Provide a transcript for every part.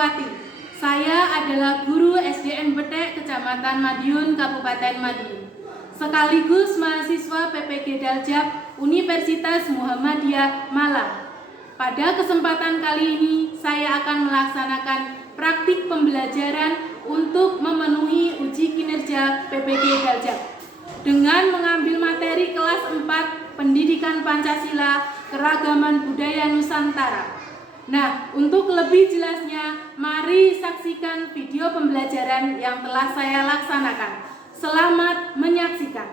Suciwati. Saya adalah guru SDN Betek, Kecamatan Madiun, Kabupaten Madiun. Sekaligus mahasiswa PPG Daljab Universitas Muhammadiyah Malang. Pada kesempatan kali ini, saya akan melaksanakan praktik pembelajaran untuk memenuhi uji kinerja PPG Daljab dengan mengambil materi kelas 4 Pendidikan Pancasila Keragaman Budaya Nusantara. Nah, untuk lebih jelasnya, mari saksikan video pembelajaran yang telah saya laksanakan. Selamat menyaksikan.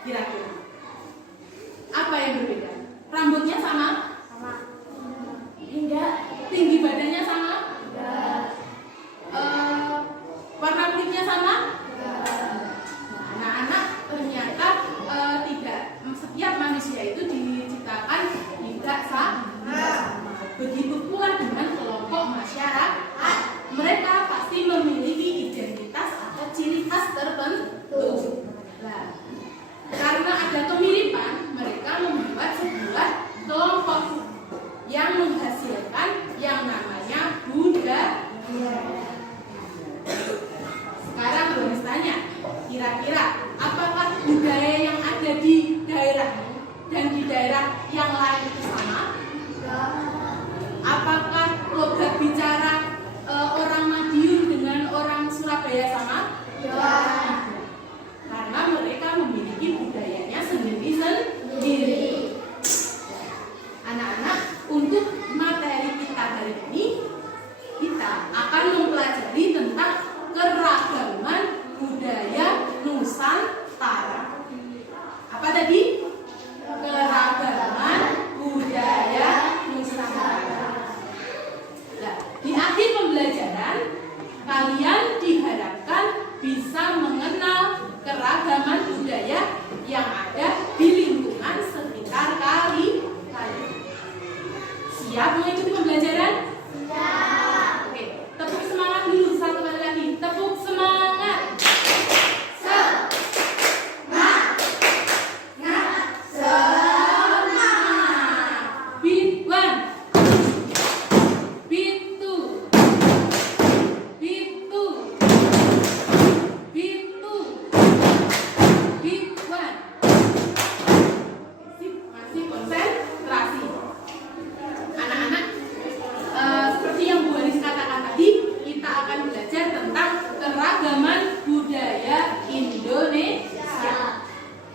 Kira-kira apa yang berbeda? Rambutnya sama? Sama. Enggak. Tinggi badannya sama? Enggak. Warna kulitnya sama? Enggak. Nah, anak-anak ternyata tidak setiap manusia itu diciptakan tidak sama. Begitu pula dengan kelompok masyarakat. Mereka pasti memiliki identitas atau ciri khas tertentu. Nah, karena ada kemiripan, mereka membuat sebuah kelompok yang menghasilkan yang namanya budaya. Sekarang Doris tanya, kira-kira apakah budaya yang ada di daerahmu dan di daerah yang lain itu sama? Apakah logat bicara orang Madiun dengan orang Surabaya sama? Karena mereka memiliki budayanya sendiri-sendiri. Anak-anak, untuk materi kita hari ini, kita akan mempelajari tentang keragaman budaya Nusantara. Apa tadi? Keragaman budaya Nusantara. Nah, di akhir pembelajaran, kalian diharapkan bisa mengenal keragaman budaya yang ada di lingkungan sekitar kalian. Siap mengikuti pembelajaran? Siap. Oke, tepuk semangat dulu satu kali lagi. Tepuk semangat. Beat one. Beat two. Beat two. Beat two. Beat one. Masih konsentrasi. Anak-anak, seperti yang Bu Aris katakan tadi, kita akan belajar tentang keragaman budaya Indonesia.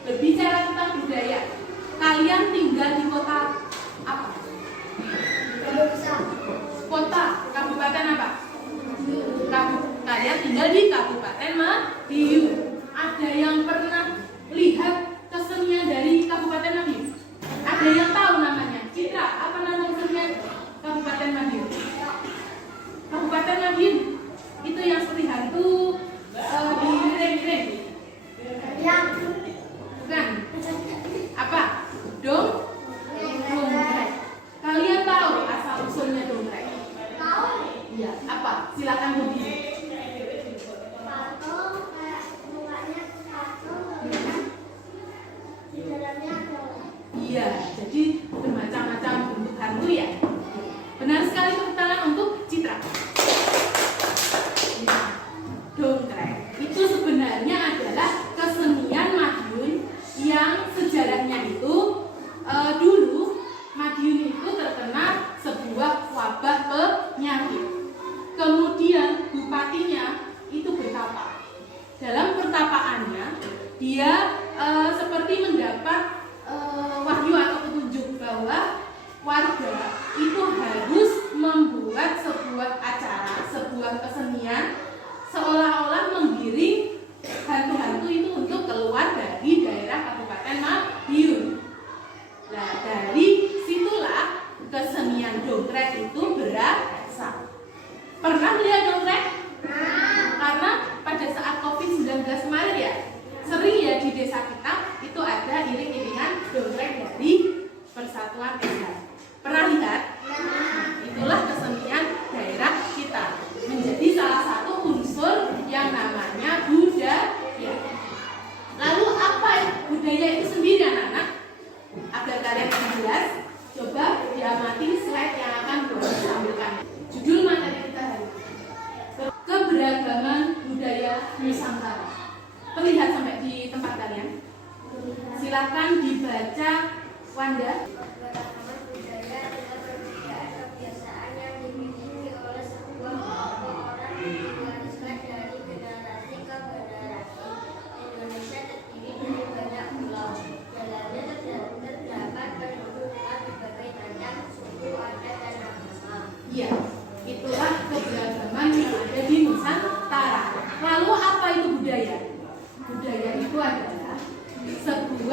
Berbicara tentang budaya, kalian tinggal di kota apa? Kota, kabupaten apa? Kalian tinggal di Kabupaten Madiun. Ada yang pernah lihat kesenian dari Kabupaten Madiun? Ada yang tahu namanya? Citra, apa nama kesenian Kabupaten Madiun? Kabupaten Madiun itu yang seperti hantu di ring-ring. Bukan. Apa? Dongkrek. Kalian tahu asal usulnya dongkrek? Iya. Apa? Silakan berdiri. Iya, jadi bermacam-macam bentuk hantu ya. Benar sekali, tepuk tangan untuk Citra. Ya, dongkrek itu sebenarnya adalah kesenian Madiun yang sejarahnya itu dulu Madiun itu terkena sebuah wabah penyakit. Kemudian bupatinya itu bertapa. Dalam pertapaannya dia seperti mendapat wahyu atau petunjuk bahwa warga itu harus membuat sebuah acara, sebuah kesenian seolah-olah menggiring hantu-hantu itu untuk keluar dari daerah Kabupaten Madiun. Nah, dari situlah kesenian dongkrek itu berasal. Pernah melihat dongkrek? Karena pada saat COVID-19 kemarin ya, sering ya di desa kita itu ada iring-iringan dongkrek dari Persatuan Desa. Pernah lihat? Itulah kesenian daerah kita. Menjadi salah satu unsur yang namanya budaya. Lalu apa budaya itu sendiri anak-anak? Agar kalian lebih jelas, coba diamati slide yang akan disampaikan. Judul materi kita hari ini, keberagaman budaya Nusantara. Terlihat sampai di tempat kalian? Silakan dibaca, Wanda. Keberagaman budaya adalah perbedaan kebiasaan yang dimiliki oleh sebuah kelompok orang diwariskan dari generasi ke generasi. Indonesia terdiri dari banyak pulau. Dalamnya terdapat penduduk dengan berbagai macam suku, adat, dan agama. Iya, itulah keberagaman yang ada di Nusantara. Lalu apa itu budaya? Budaya itu adalah sebuah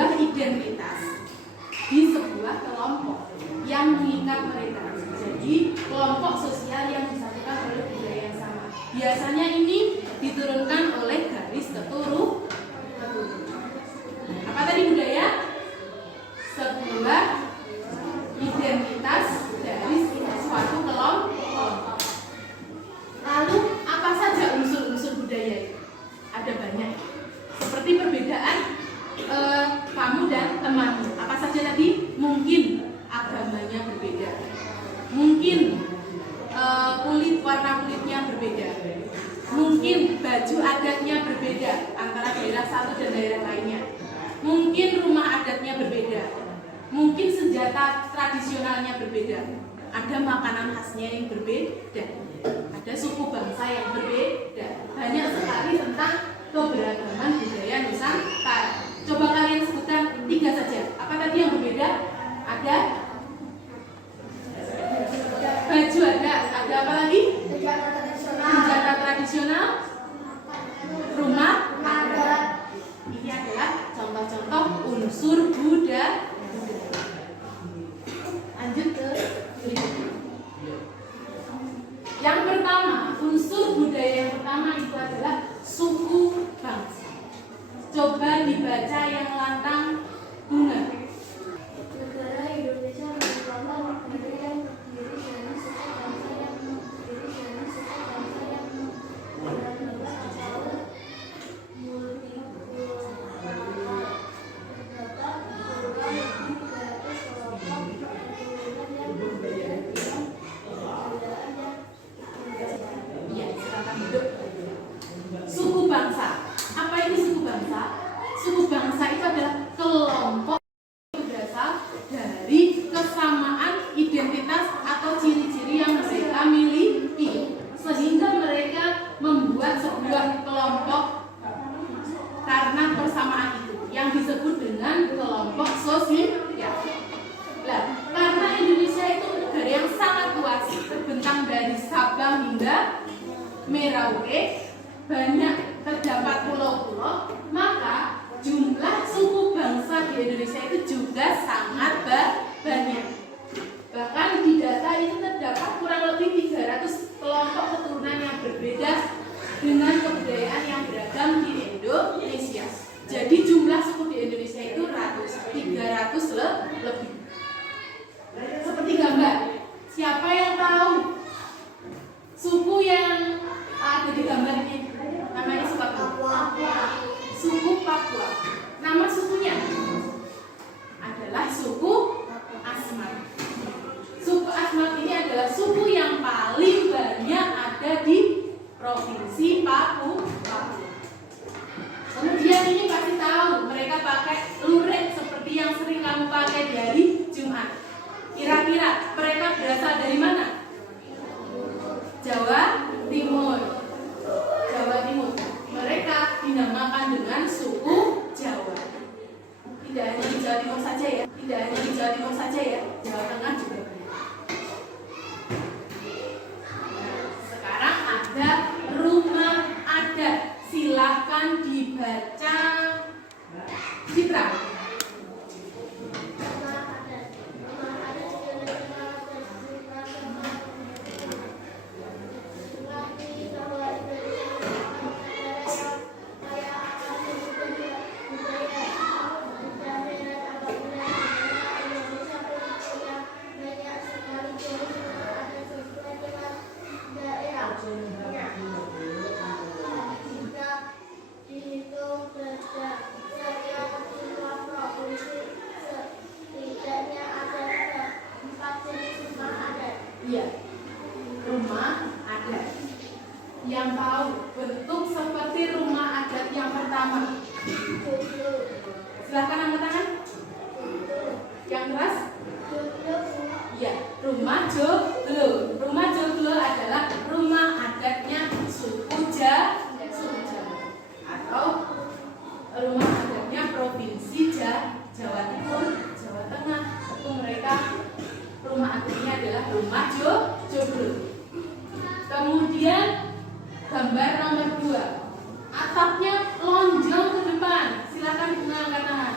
mengikat mereka. Jadi kelompok sosial yang disatukan oleh budaya yang sama. Biasanya ini diturunkan oleh garis keturunan. Apa tadi budaya? Sebuah identitas dari suatu kelompok. Lalu apa saja unsur-unsur budaya itu? Ada banyak. Seperti perbedaan kamu dan temanmu. Apa saja tadi? Mungkin agamanya berbeda. Mungkin warna kulitnya berbeda. Mungkin baju adatnya berbeda antara daerah satu dan daerah lainnya. Mungkin rumah adatnya berbeda. Mungkin senjata tradisionalnya berbeda. Ada makanan khasnya yang berbeda. Ada suku bangsa yang berbeda. Banyak sekali tentang keberagaman budaya Nusantara. Coba kalian sebutkan 3 saja. Apa tadi yang berbeda? Ada baju ada apa lagi? Senjata tradisional, rumah ada. Ini adalah contoh-contoh unsur budaya. Lanjut ke berikutnya. Yang pertama, unsur budaya yang pertama itu adalah suku bangsa. Coba dibaca yang lantang, Bunga. Negara Indonesia merupakan negara yang terdiri dari suku bangsa yang beragam, multikultural. Terdapat kurang lebih 300 kelompok keturunan yang berbeda dengan kebudayaan yang berbeda. Iya, silakan duduk. Suku bangsa. Apa itu suku bangsa? Suku bangsa itu adalah kelompok berasal dari kesamaan identitas atau ciri-ciri yang mereka miliki, sehingga mereka membuat sebuah kelompok karena persamaan itu yang disebut dengan kelompok sosial. Nah, karena Indonesia itu negara yang sangat luas, terbentang dari Sabang hingga Merauke, banyak terdapat pulau-pulau, maka jumlah suku bangsa di Indonesia itu juga sangat banyak. Bahkan di data ini terdapat kurang lebih 300 kelompok keturunan yang berbeda dengan kebudayaan yang beragam di Indonesia. Jadi jumlah suku di Indonesia itu 300 lebih. Seperti gambar. Siapa yang tahu suku yang ada di gambar ini? Namanya suku apa? Suku Papua. Nama sukunya adalah suku Asmat. Suku Asmat ini adalah suku yang paling banyak ada di provinsi Papua. Kemudian ini pasti tahu mereka pakai lurik seperti yang sering kamu pakai di hari Jumat. Kira-kira mereka berasal dari mana? Jawa Timur. Jawa Timur. Mereka dinamakan dengan suku Jawa. Tidak hanya di Jawa Timur saja ya. Tidak hanya di Jawa Timur saja ya. Jawa Tengah juga banyak. Nah, sekarang ada rumah adat. Silahkan dibaca. Citra. Iya, rumah adat. Yang tahu bentuk seperti rumah adat yang pertama. Silakan angkat tangan. Yang keras? Iya, rumah joglo. Rumah joglo adalah rumah adatnya suku Jawa atau rumah adatnya provinsi Jawa Timur, Jawa Tengah. Itu mereka rumah adatnya adalah rumah joglo. Kemudian gambar nomor 2, atapnya lonjong ke depan. Silakan mengangkat tangan.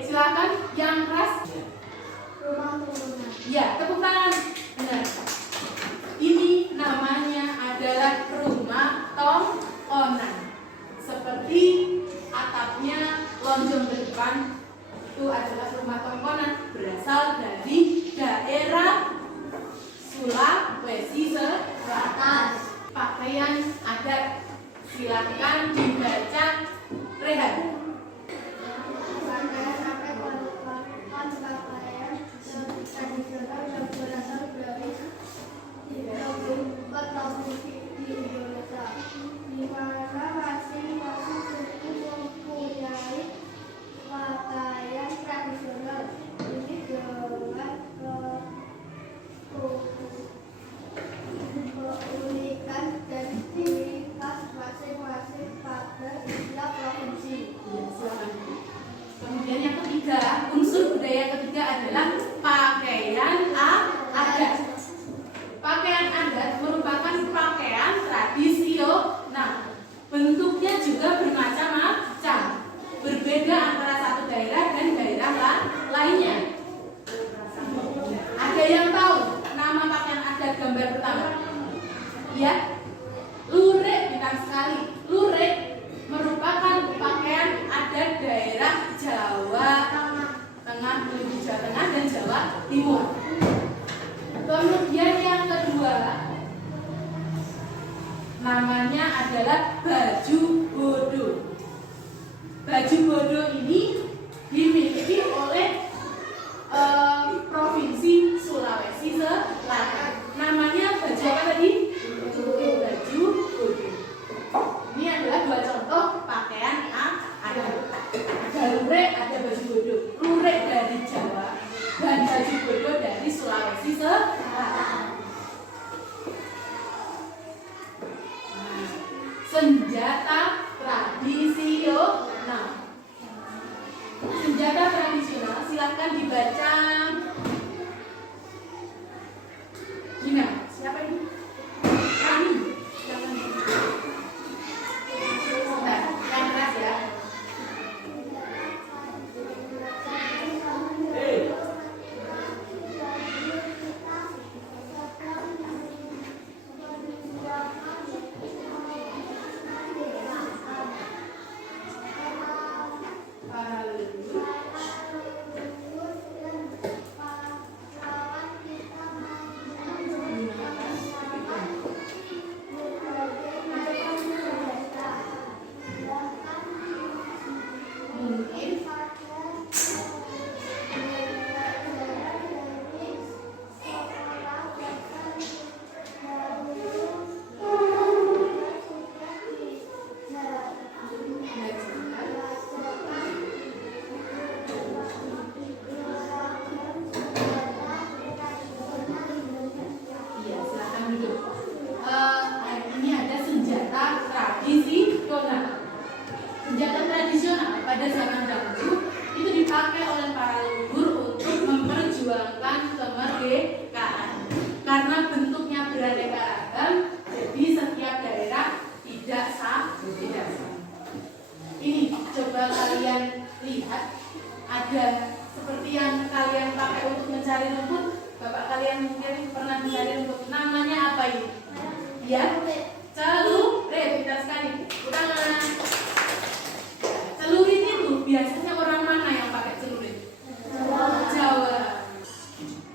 Silakan yang keras. bukan, itu adalah rumah tongkonan berasal dari daerah Sulawesi Selatan. Pakaian adat, silakan dibaca Rehan. Pakaian adat merupakan pakaian tradisional yang berasal dari 34 provinsi di Indonesia, di mana masing-masing suku mempunyai pakaian tradisional. Ini dengan keunikan dan ciri khas masing-masing pada setiap provinsi. Ya, silakan. Kemudian yang ketiga, unsur budaya ketiga adalah pakaian adat. Pakaian adat merupakan pakaian tradisional. Bentuknya juga bermacam-macam, berbeda antara satu daerah dan daerah lainnya. Ada yang tahu nama pakaian adat gambar pertama? Ya, lurik, bintang sekali. Lurik merupakan pakaian adat daerah Jawa Tengah, Jawa Tengah dan Jawa Timur. Kemudian yang kedua, namanya adalah baju bodo. Baju bodo ini dimiliki oleh Provinsi Sulawesi Selatan. Namanya baju apa tadi? Baju bodo. Ini adalah dua contoh pakaian adat. Ada lurik, ada baju bodo. Lurik dari Jawa dan baju bodo dari Sulawesi Selatan. Senjata tradisional. Senjata tradisional silakan dibaca. Gina, siapa ini? Rani. Silakan. Sebentar, yang keras ya. Senjata tradisional pada zaman dahulu itu dipakai oleh para leluhur untuk memperjuangkan kemerdekaan. Karena bentuknya beraneka ragam, jadi setiap daerah tidak sama. Ini coba kalian lihat, ada seperti yang kalian pakai untuk mencari rumput. Bapak kalian mungkin pernah mencari rumput. Namanya apa ini? Ya, celurit. Pintar sekali. Ulangan. Celurit itu biasanya orang mana yang pakai celurit? Jawa.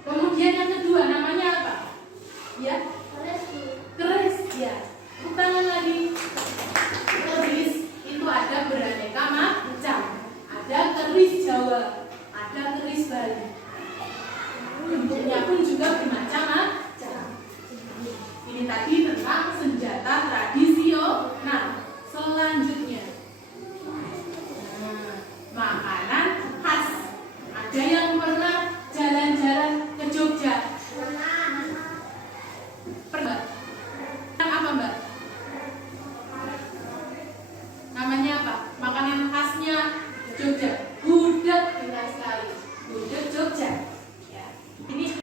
Kemudian yang kedua namanya apa? Ya, keris. Ya, ulangan lagi. Keris itu ada beraneka macam. Ada keris Jawa, ada keris Bali. Bentuknya pun juga bermacam-macam. Ini tadi tentang senjata tradisional. Selanjutnya, makanan khas. Ada yang pernah jalan-jalan ke Jogja? Pernah? Apa Mbak? Namanya apa? Makanan khasnya Jogja. Gudeg, benar sekali. Gudeg Jogja. Ya. Ini.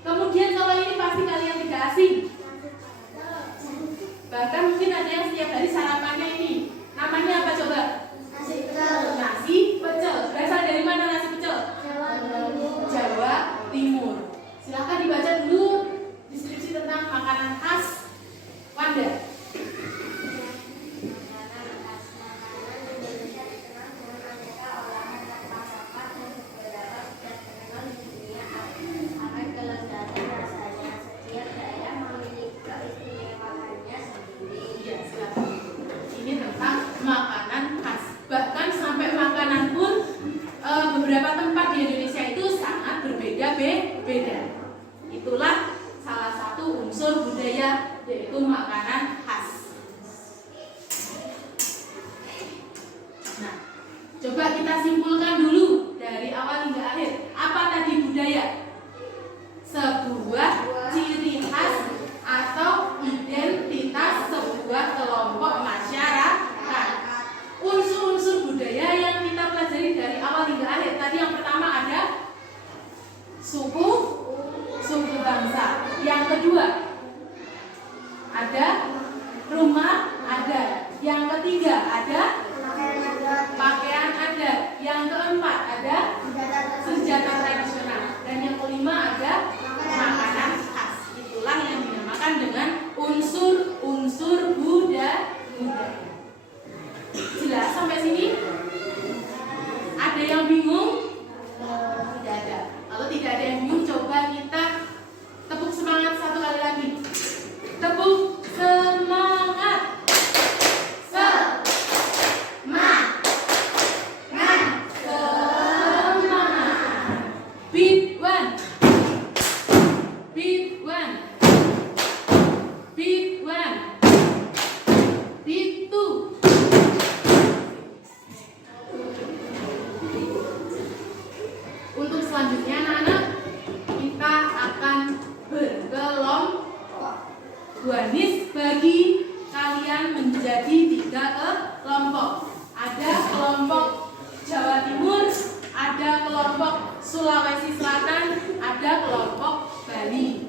Kemudian kalau ini pasti kalian tidak asing. Bahkan mungkin ada yang setiap hari sarapannya ini. Namanya apa coba? Nasi pecel. Berasal dari mana nasi pecel? Jawa Timur. Silahkan dibaca dulu deskripsi tentang makanan khas Wanda. Makanan khas Indonesia dikenal sampai sini? Ada yang bingung? Tidak ada. Kalau tidak ada yang bingung, coba kita tepuk semangat satu kali lagi. Tepuk semangat. Beat one. Beat one. Beat one. Beat two. Untuk selanjutnya anak-anak, kita akan berkelompok. Guanis bagi kalian menjadi 3 kelompok. Ada kelompok Jawa Timur, ada kelompok Sulawesi Selatan, ada kelompok Bali.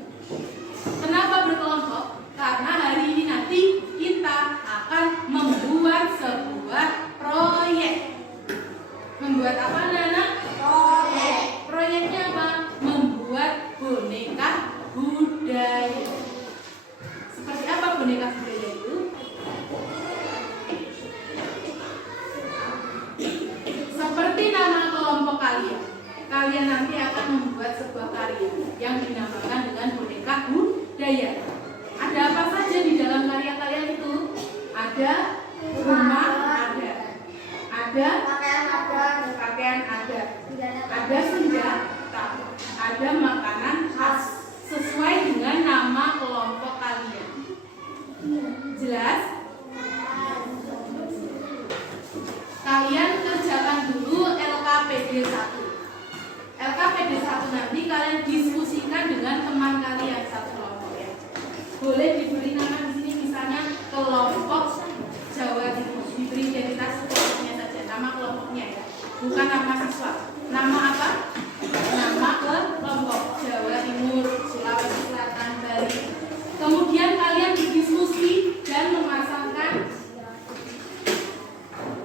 Kenapa berkelompok? Karena hari ini nanti kita akan membuat sebuah proyek. Membuat apa anak-anak? Proyeknya apa? Membuat boneka budaya. Seperti apa boneka budaya itu? Seperti nama kelompok kalian. Kalian nanti akan membuat sebuah karya yang dinamakan dengan boneka budaya. Ada apa saja di dalam karya kalian itu? Ada rumah, ada pakaian, ada senjata, ada makanan khas sesuai dengan nama kelompok kalian. Jelas? Kalian kerjakan dulu LKPD 1. LKPD 1 nanti kalian diskusikan dengan teman kalian satu kelompok ya. Boleh diberi nama di sini misalnya kelompok Jawa Timur. Diberi identitas kelompoknya saja, nama kelompoknya ya. Bukan nama siswa. Nama apa? Nama kelompok Jawa Timur, Sulawesi Selatan, Bali. Kemudian kalian berdiskusi dan memasangkan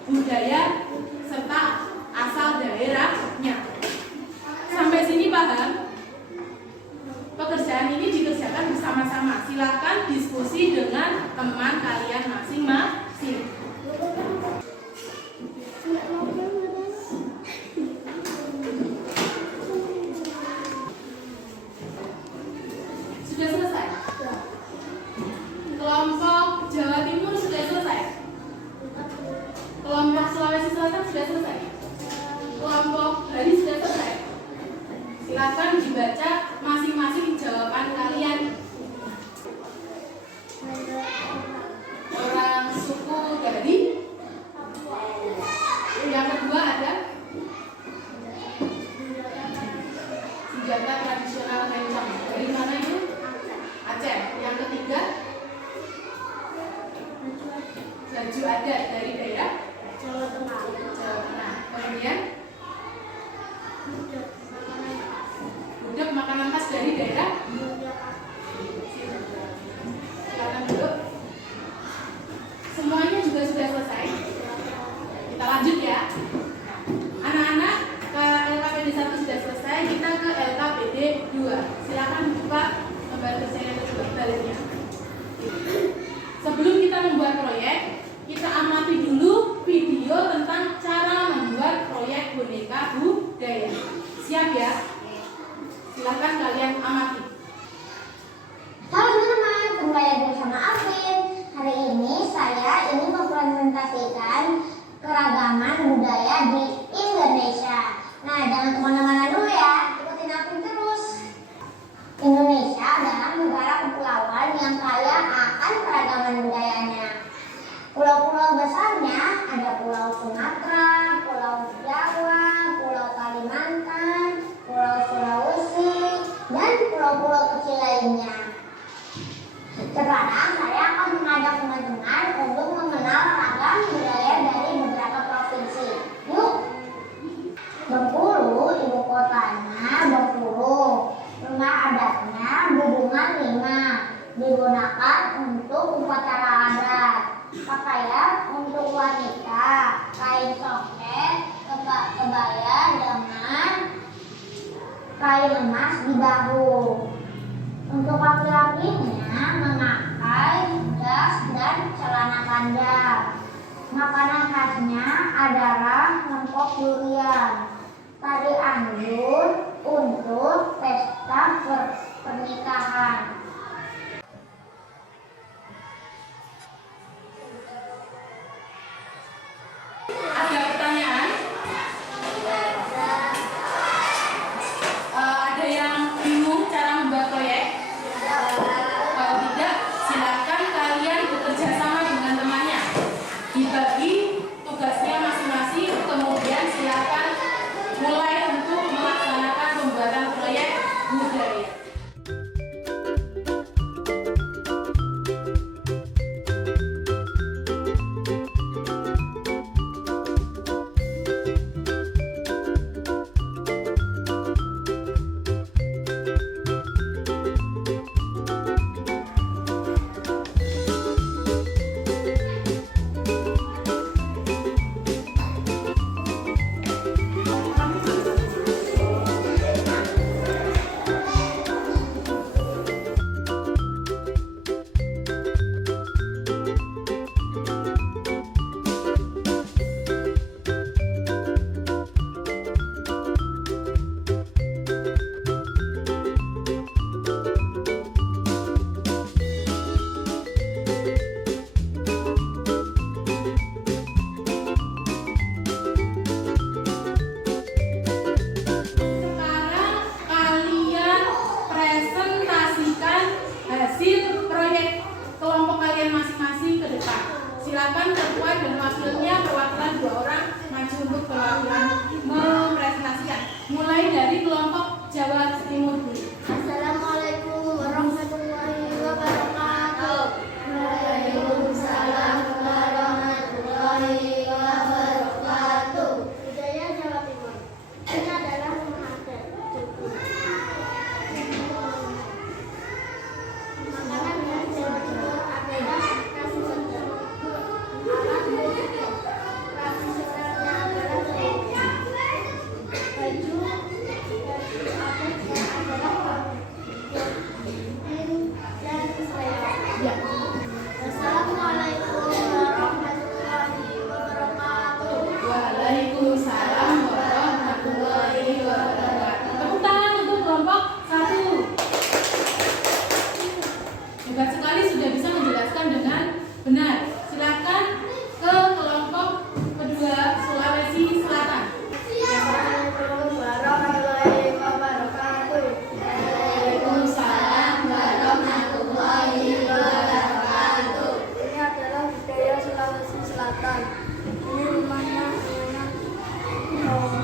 budaya serta asal daerahnya. Sampai sini paham? Pekerjaan ini dikerjakan bersama-sama. Silakan diskusi dengan teman kalian masing-masing. Sudah selesai? Kelompok Jawa Timur sudah selesai? Kelompok Sulawesi Selatan sudah selesai? Kelompok Bali sudah selesai? Silakan dibaca masing-masing jawaban kalian. Orang suku Bali. Yang kedua ada senjata tradisional kencang. Dari mana itu? Aceh. Yang ketiga baju adat dari daerah Jawa Tengah. Kemudian gudeg makanan khas dari daerah. Silakan duduk. Semuanya juga sudah selesai. Kita lanjut ya. Anak-anak, ke LKPD 1 sudah selesai. Kita ke LKPD 2. Silakan buka lembar kerjanya kedua baliknya. Sebelum kita membuat proyek, kita amati dulu video tentang cara membuat proyek boneka budaya. Siap ya? Silakan kalian amati. Halo teman-teman, kembali lagi bersama Alvin. Hari ini saya ingin mempresentasikan keragaman budaya di Indonesia. Nah, jangan kemana-mana dulu ya, ikutin Alvin terus. Indonesia adalah negara kepulauan yang kaya akan keragaman budayanya. Pulau-pulau besarnya ada Pulau Sumatera, Pulau Jawa, Pulau Kalimantan, Pulau Sulawesi, dan pulau-pulau kecil lainnya. Sekarang saya akan mengajak teman-teman untuk mengenal ragam budaya dari beberapa provinsi. Yuk! Bengkulu, ibu kotanya Bengkulu. Rumah adatnya Bedungan 5, digunakan untuk upacara adat. Pakaian untuk wanita, kain soket, kebaya dengan kain emas di bahu. Untuk laki-lakinya memakai jas dan celana panjang. Makanan khasnya adalah lempok durian. Tari anggun untuk pesta pernikahan. Ada pertanyaan? Ada yang bingung cara membuat proyek? Kalau tidak, silakan kalian bekerja sama dengan temannya. Dibagi tugasnya masing-masing, kemudian silakan mulai untuk melaksanakan pembuatan proyek budaya. Silakan ketua dan wakilnya perwakilan 2 orang maju untuk perwakilan mempresentasikan. Mulai dari kelompok Jawa Timur dulu. Assalamualaikum warahmatullahi wabarakatuh. Waalaikumsalam warahmatullahi wabarakatuh. Budaya Jawa Timur. Ini adalah rumah adat. Makanan khas Jawa Timur adalah nasi seger. Alat musik tradisionalnya adalah seruling. Baju adatnya adalah dan selera. Ya. Assalamualaikum warahmatullahi wabarakatuh. Waalaikumsalam warahmatullahi wabarakatuh. Tepuk tangan untuk kelompok 1. Hebat sekali sudah bisa menjelaskan dengan benar. Silakan ke kelompok kedua Sulawesi Selatan. Assalamualaikum warahmatullahi wabarakatuh. Waalaikumsalam warahmatullahi wabarakatuh. Ini adalah budaya Sulawesi Selatan. Ini rumahnya anak Roma.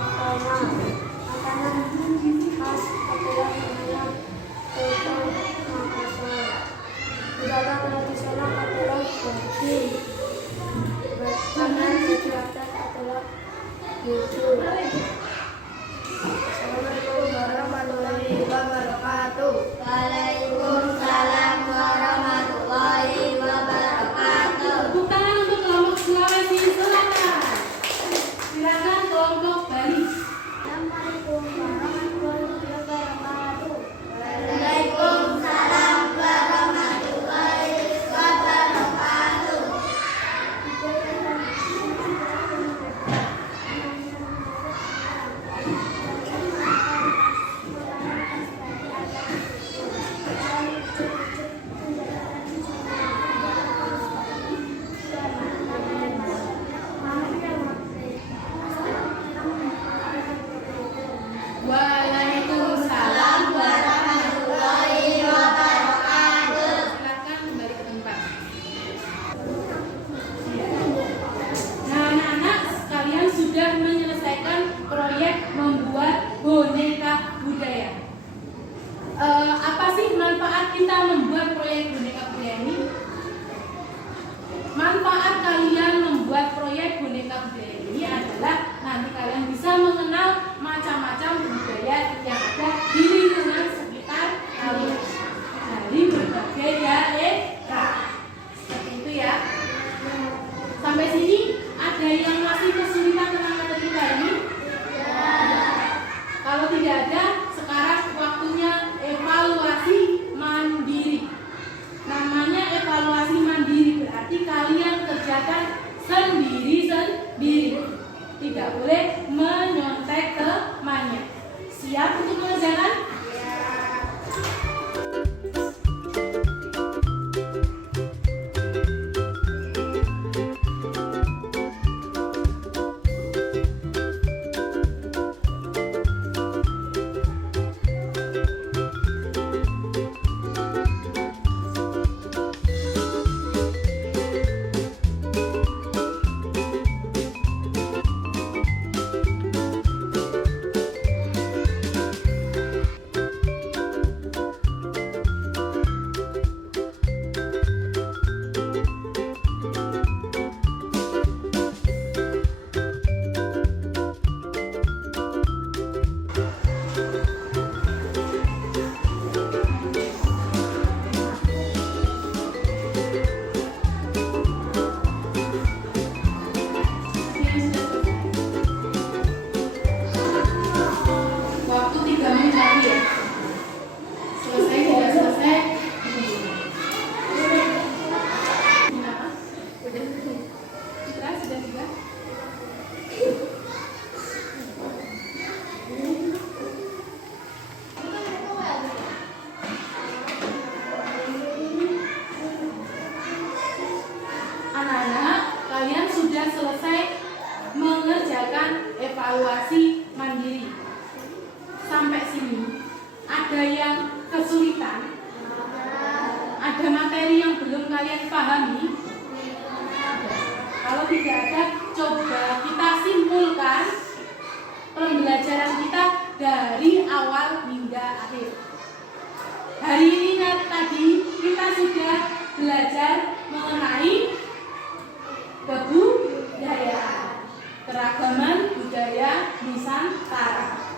Makanan khas adalah namanya soto Makassar. Budaya tradisional adalah baju. Makanan adat adalah lucu. Assalamualaikum warahmatullahi wabarakatuh. Waalaikumsalam warahmatullahi wabarakatuh. Tepuk tangan untuk kelompok Sulawesi Selatan. Silakan kelompok Bali. Assalamualaikum warahmatullahi wabarakatuh. Waalaikumsalam warahmatullahi wabarakatuh. tidak boleh menyontek temannya. Siap untuk mengerjakan? Waktu 3 menit lagi ya. Selesai tidak selesai? Kenapa? Citra sudah juga? Anak-anak, kalian sudah selesai mengerjakan evaluasi mandiri. Sampai sini, ada yang kesulitan? Ada materi yang belum kalian pahami? Kalau tidak ada, coba kita simpulkan pembelajaran kita dari awal hingga akhir. Hari ini tadi kita sudah belajar mengenai kebudayaan, keragaman budaya Nusantara.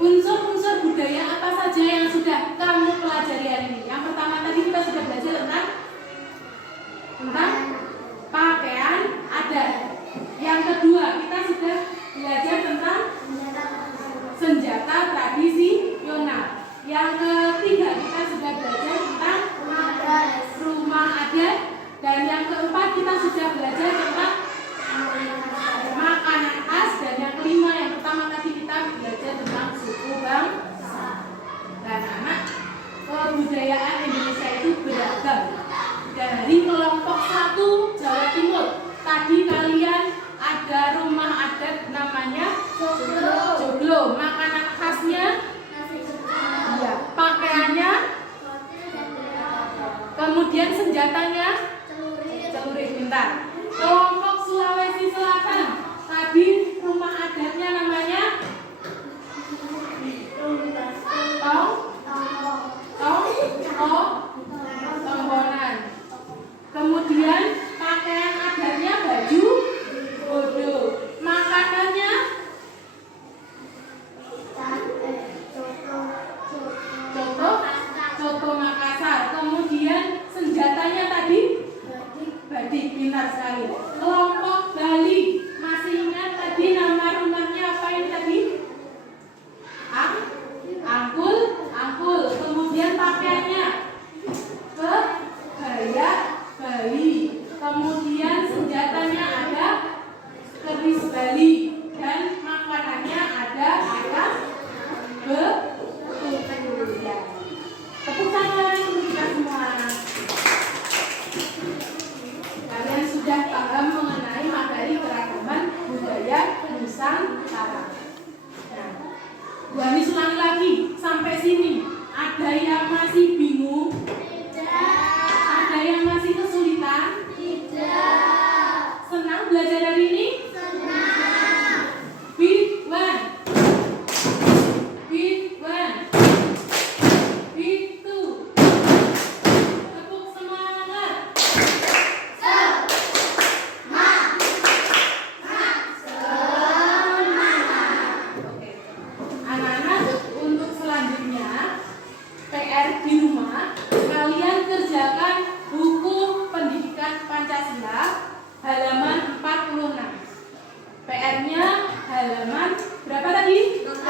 Unsur-unsur budaya apa saja yang sudah kamu pelajari hari ini? Yang pertama tadi kita sudah belajar tentang pakaian adat. Yang kedua kita sudah belajar tentang senjata tradisional. Yang ketiga kita sudah belajar tentang rumah adat. Dan yang keempat kita sudah belajar tentang makanan khas. Dan yang kelima, yang pertama tadi kita belajar tentang suku bangsa. Dan anak, kebudayaan Indonesia itu beragam. Dari kelompok 1 Jawa Timur, tadi kalian ada rumah adat namanya joglo. Makanan khasnya, ya, pakaiannya, kemudian senjatanya celurit. Bentar. Kelompok Sulawesi Selatan, tadi rumah adatnya namanya tonggonan. Kemudian pakaian adatnya baju bodo. Makanannya coto Makassar. Kemudian senjatanya tadi badik. Pintar sekali. Kelompok Bali, masih ingat tadi nama rumahnya apa ini tadi? Angkul. Kemudian pakaiannya kebaya Bali. Kemudian senjatanya ada keris Bali. Dan makanannya ada ayam betul. Ya. Tepuk tangan untuk kita semua. Kalian sudah paham mengenai materi keragaman budaya Nusantara. Nah, Bu Anis ulangi lagi sampai sini. Ada yang masih bingung? Tidak. Ada yang masih kesulitan? Tidak. Senang belajar hari ini? Senang. Big one. Big two. Tepuk semangat. Oke. Anak-anak, untuk selanjutnya PR di rumah, kalian kerjakan buku pendidikan Pancasila halaman 46. PR-nya halaman berapa tadi? 46.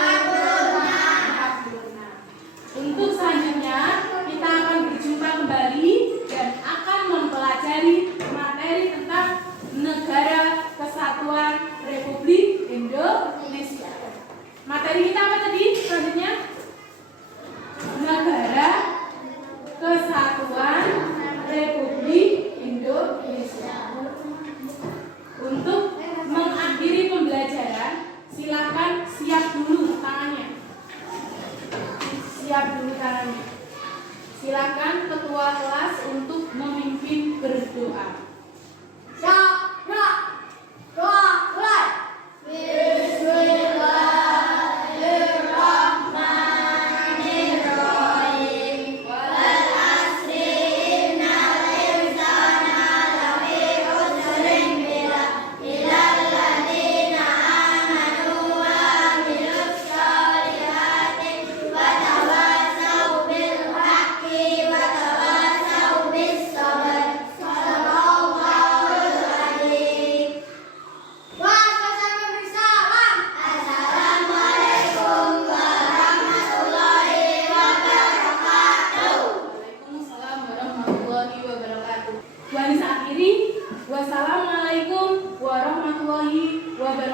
Untuk selanjutnya kita akan berjumpa kembali dan akan mempelajari materi tentang Negara Kesatuan Republik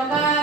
Silakan